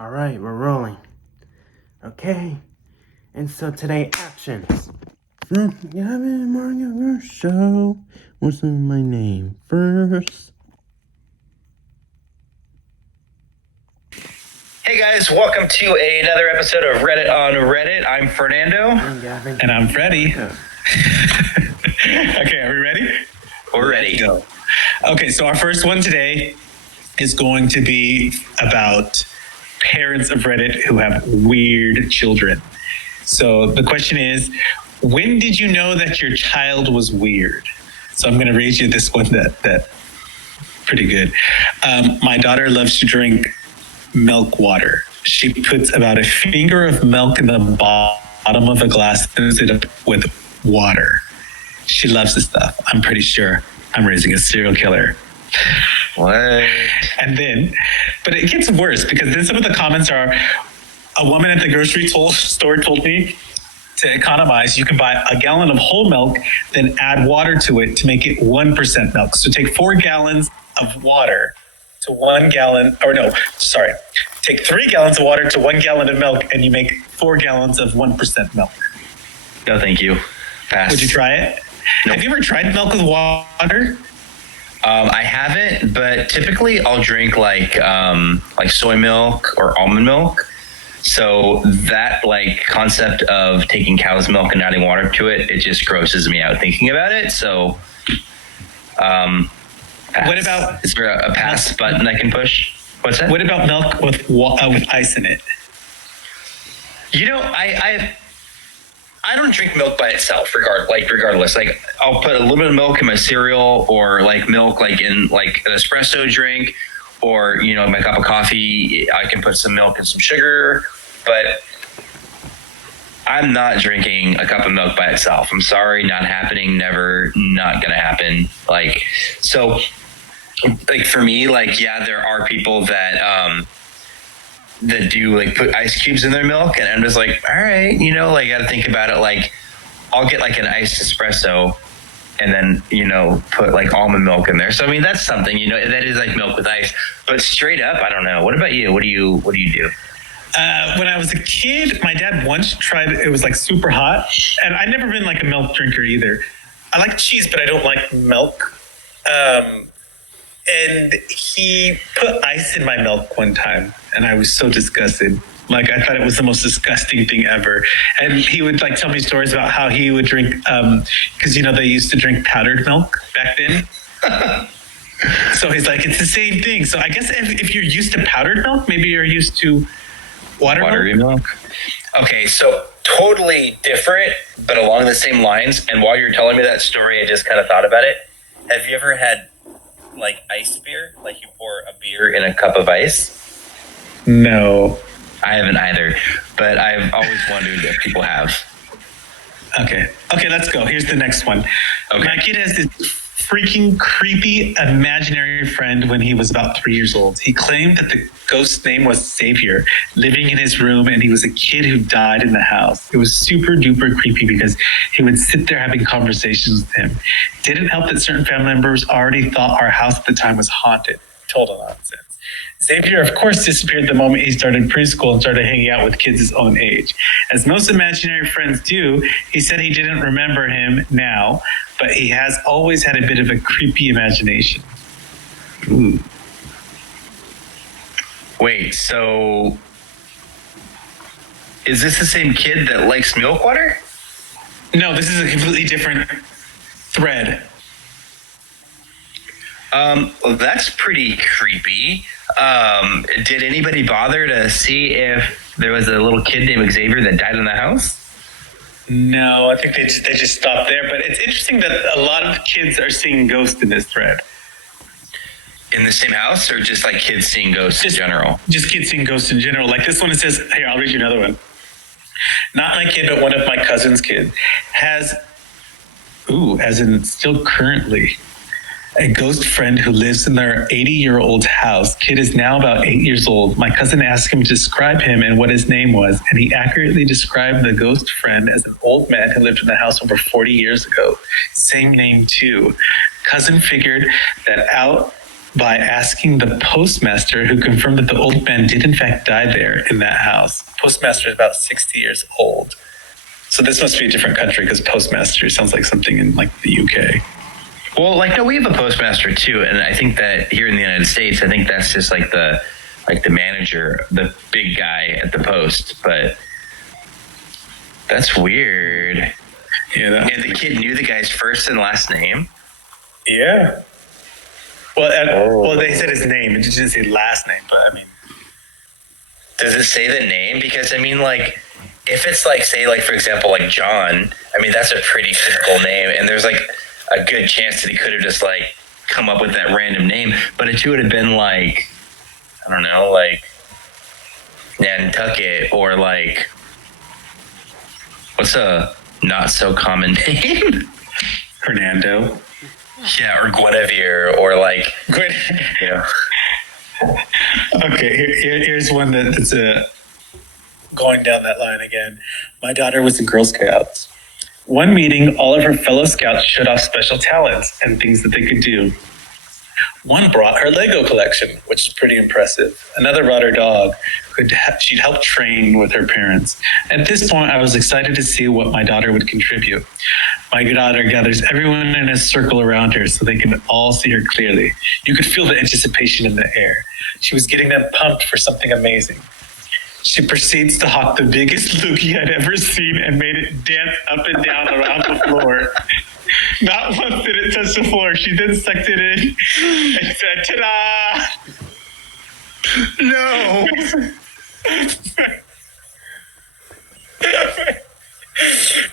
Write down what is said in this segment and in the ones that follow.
All right, we're rolling. Okay, and so today, actions. Gavin Margo show. What's my name first? Hey guys, welcome to another episode of Reddit on Reddit. I'm Fernando. I'm Gavin. And I'm Freddie. Okay, are we ready? We're ready. Go. Okay, so our first one today is going to be about parents of Reddit who have weird children. So the question is, when did you know that your child was weird? So I'm going to raise you this one that pretty good. My daughter loves to drink milk water. She puts about a finger of milk in the bottom of a glass and fills it up with water. She loves this stuff. I'm pretty sure I'm raising a serial killer. What? And then, but it gets worse because then some of the comments are, a woman at the grocery store told me to economize, you can buy a gallon of whole milk, then add water to it to make it 1% milk. So take 4 gallons of water to 1 gallon, take 3 gallons of water to 1 gallon of milk, and you make 4 gallons of 1% milk. No, thank you. Pass. Would you try it? Nope. Have you ever tried milk with water? I haven't, but typically I'll drink like soy milk or almond milk. So that concept of taking cow's milk and adding water to it, it just grosses me out thinking about it. So, pass. What about? Is there a pass button I can push? What's that? What about milk with ice in it? You know, I don't drink milk by itself. Regardless, I'll put a little bit of milk in my cereal, or milk in an espresso drink, or my cup of coffee. I can put some milk and some sugar, but I'm not drinking a cup of milk by itself. I'm sorry, not happening. Never, not gonna happen. For me, yeah, there are people that that do put ice cubes in their milk, and I'm just all right, I got to think about it. I'll get an iced espresso and then put almond milk in there. So I mean, that's something, that is milk with ice. But straight up, I don't know. What about you? What do you do? When I was a kid, my dad once tried, it was super hot, and I'd never been a milk drinker either. I like cheese, but I don't like milk. And he put ice in my milk one time, and I was so disgusted. I thought it was the most disgusting thing ever. And he would tell me stories about how he would drink, because they used to drink powdered milk back then. So he's it's the same thing. So I guess if you're used to powdered milk, maybe you're used to watery milk. Okay, so totally different, but along the same lines. And while you're telling me that story, I just kind of thought about it. Have you ever had iced beer? You pour a beer in a cup of ice? No. I haven't either, but I've always wondered if people have. Okay, let's go. Here's the next one. Okay. My kid has this freaking creepy imaginary friend when he was about 3 years old. He claimed that the ghost's name was Xavier, living in his room, and he was a kid who died in the house. It was super duper creepy because he would sit there having conversations with him. It didn't help that certain family members already thought our house at the time was haunted. Total nonsense. Xavier, of course, disappeared the moment he started preschool and started hanging out with kids his own age. As most imaginary friends do, he said he didn't remember him now, but he has always had a bit of a creepy imagination. Ooh. Wait, so is this the same kid that likes milk water? No, this is a completely different thread. Well, that's pretty creepy. Did anybody bother to see if there was a little kid named Xavier that died in the house? No, I think they just stopped there. But it's interesting that a lot of kids are seeing ghosts in this thread. In the same house, or just kids seeing ghosts in general? Just kids seeing ghosts in general. This one, it says, here, I'll read you another one. Not my kid, but one of my cousin's kids has, as in still currently, a ghost friend who lives in their 80-year-old house. Kid is now about 8 years old. My cousin asked him to describe him and what his name was, and he accurately described the ghost friend as an old man who lived in the house over 40 years ago. Same name, too. Cousin figured that out by asking the postmaster, who confirmed that the old man did in fact die there in that house. Postmaster is about 60 years old. So this must be a different country, because postmaster sounds like something in like the UK. Well, like, no, we have a postmaster too, and I think that here in the United States, I think that's just like the manager, the big guy at the post. But that's weird. Yeah. And the kid knew the guy's first and last name. Yeah. Well, they said his name. It didn't say last name, but I mean, does it say the name? Because I mean, like, if it's like, say, like, for example, like John, I mean, that's a pretty typical name, and there's like a good chance that he could have just like come up with that random name, but it would have been like, I don't know, like Nantucket, or like, what's a not so common name? Hernando. Yeah, or Guinevere, or like, you know. Okay, here's one that's going down that line again. My daughter was in Girl Scouts. One meeting, all of her fellow scouts showed off special talents and things that they could do. One brought her Lego collection, which is pretty impressive. Another brought her dog, she'd helped train with her parents. At this point, I was excited to see what my daughter would contribute. My daughter gathers everyone in a circle around her so they can all see her clearly. You could feel the anticipation in the air. She was getting them pumped for something amazing. She proceeds to hawk the biggest loogie I'd ever seen and made it dance up and down around the floor. Not once did it touch the floor. She then sucked it in and said, "Ta-da!" No.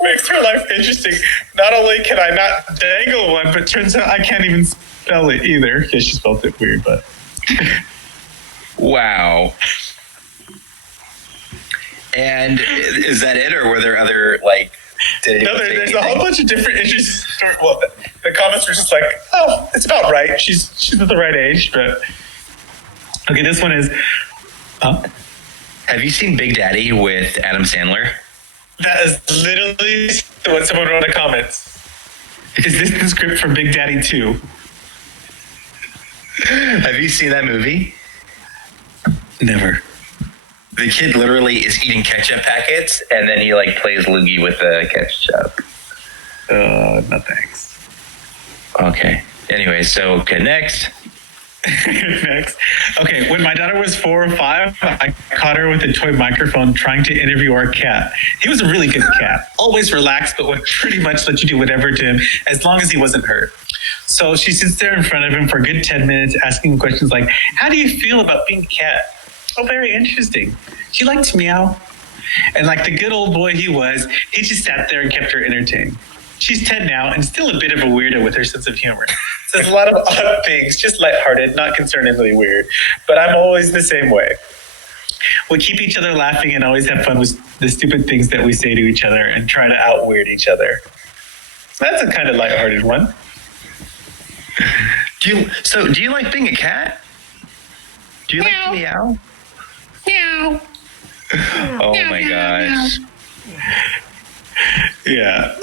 Makes her life interesting. Not only can I not dangle one, but turns out I can't even spell it either. Yeah, she spelled it weird, but... Wow. And is that it, or were there other, like, no, there's a whole bunch of different interesting stories. Well, the comments were just like, oh, it's about right. She's at the right age, but... Okay, this one is... Have you seen Big Daddy with Adam Sandler? That is literally what someone wrote in the comments. Is this the script for Big Daddy 2? Have you seen that movie? Never. The kid literally is eating ketchup packets, and then he like plays loogie with the ketchup. No thanks. Okay. Anyway, so okay, next. Next. Okay, when my daughter was 4 or 5, I caught her with a toy microphone trying to interview our cat. He was a really good cat, always relaxed, but would pretty much let you do whatever to him as long as he wasn't hurt. So she sits there in front of him for a good 10 minutes asking questions like, how do you feel about being a cat? Oh, very interesting. He liked to meow. And like the good old boy he was, he just sat there and kept her entertained. She's 10 now and still a bit of a weirdo with her sense of humor. Says a lot of odd things, just lighthearted, not concerningly weird. But I'm always the same way. We keep each other laughing and always have fun with the stupid things that we say to each other and try to out-weird each other. That's a kind of lighthearted one. Do you like being a cat? Do you like to meow? Meow. Oh my gosh. Yeah.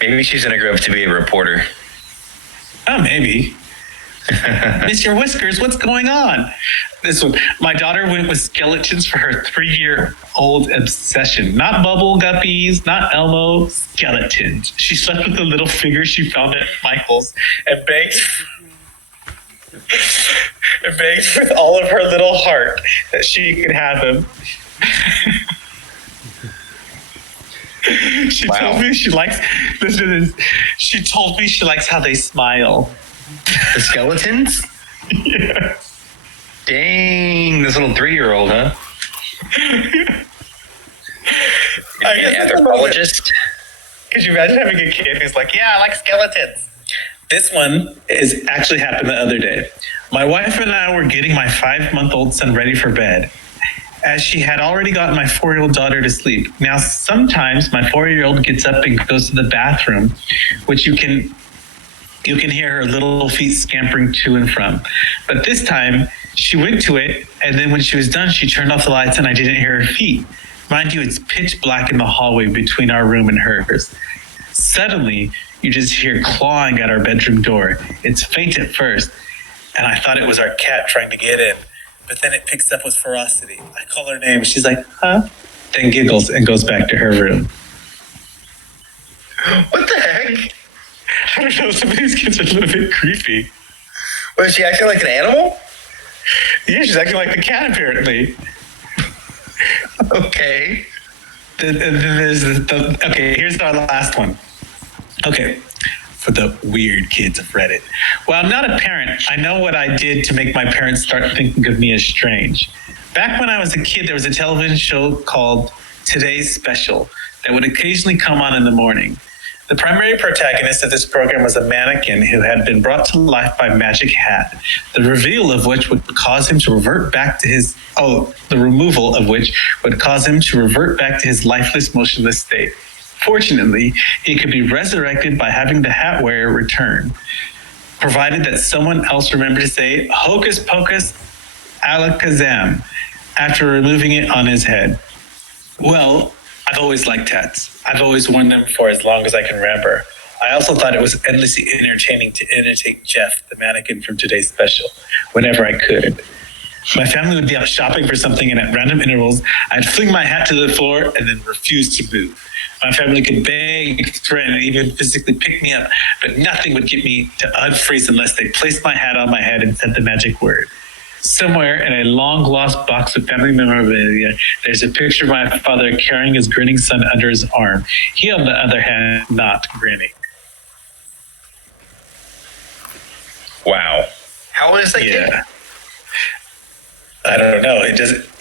Maybe she's gonna grow up to be a reporter. Oh, maybe. Mr. Whiskers, what's going on? This one. My daughter went with skeletons for her 3-year-old obsession. Not bubble guppies, not Elmo, skeletons. She slept with the little figure she found at Michael's and begged with all of her little heart that she could have him. She told me she likes, listen to this. She told me she likes how they smile. The skeletons? Yeah. Dang, this little 3-year-old, huh? I guess an anthropologist. Could you imagine having a kid who's like, yeah, I like skeletons? This one is actually happened the other day. My wife and I were getting my 5-month-old son ready for bed, as she had already gotten my 4-year-old daughter to sleep. Now, sometimes my 4-year-old gets up and goes to the bathroom, which you can hear her little feet scampering to and from. But this time, she went to it, and then when she was done, she turned off the lights and I didn't hear her feet. Mind you, it's pitch black in the hallway between our room and hers. Suddenly, you just hear clawing at our bedroom door. It's faint at first, and I thought it was our cat trying to get in. But then it picks up with ferocity. I call her name. She's like, huh? Then giggles and goes back to her room. What the heck? I don't know. Some of these kids are a little bit creepy. Was she acting like an animal? Yeah, she's acting like the cat, apparently. Okay. Okay, here's our last one. Okay, for the weird kids of Reddit. Well, I'm not a parent. I know what I did to make my parents start thinking of me as strange. Back when I was a kid, there was a television show called Today's Special that would occasionally come on in the morning. The primary protagonist of this program was a mannequin who had been brought to life by a magic hat, the reveal of which would cause him to revert back to his, the removal of which would cause him to revert back to his lifeless, motionless state. Fortunately, he could be resurrected by having the hat wearer return, provided that someone else remembered to say, hocus pocus alakazam, after removing it on his head. Well, I've always liked hats. I've always worn them for as long as I can remember. I also thought it was endlessly entertaining to imitate Jeff, the mannequin from Today's Special, whenever I could. My family would be out shopping for something, and at random intervals, I'd fling my hat to the floor and then refuse to move. My family could beg, threaten, and even physically pick me up, but nothing would get me to unfreeze unless they placed my hat on my head and said the magic word. Somewhere in a long-lost box of family memorabilia, there's a picture of my father carrying his grinning son under his arm. He, on the other hand, not grinning. Wow. How old is that kid? I don't know.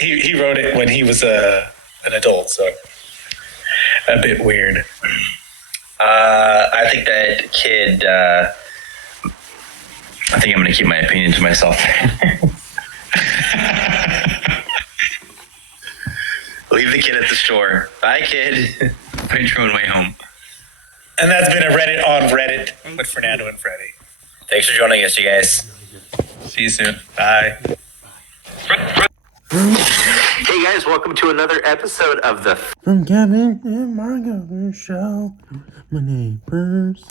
He wrote it when he was an adult, so a bit weird. I think that kid. I think I'm going to keep my opinion to myself. Leave the kid at the store. Bye, kid. Find your own way home. And that's been a Reddit on Reddit with Fernando and Freddie. Thanks for joining us, you guys. See you soon. Bye. Hey guys, welcome to another episode of the From Gavin and Margo show. My name first.